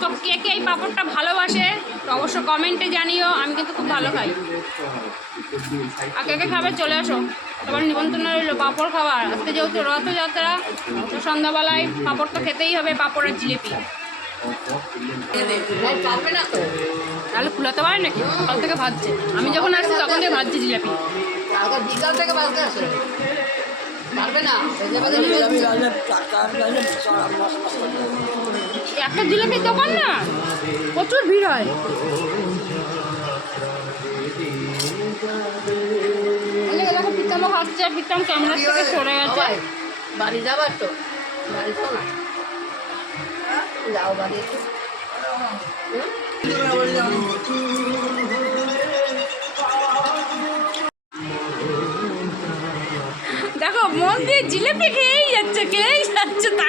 তো কে কে এই পাঁপড়টা ভালোবাসে তো অবশ্য কমেন্টে জানিও, আমি কিন্তু খুব ভালো খাই। আর কে কে খাবে চলে আসো। সবার নিমন্ত্রণ রইল পাঁপড় খাবার আজকে যেহেতু রথযাত্রা, তো সন্ধ্যাবেলায় পাঁপড় তো খেতেই হবে পাঁপড় আর জিলিপি। তাহলে ফুলাতে পারে নাকি? সকাল থেকে ভাজছে। আমি যখন আসছি তখন থেকে ভাজছি জিলাপি। বিকাল থেকে পারবে না একটা জিলাপির দোকান না? প্রচুর ভিড় হয়। দেখো খাচ্ছে প্রীতম ক্যামেরার থেকে সরে গেছে। বাড়ি যাবার তো? বাড়ি তো না। যাও বাড়ি। দেখো মন দিয়ে জিলিপি খেয়েই যাচ্ছে খেয়েই যাচ্ছে না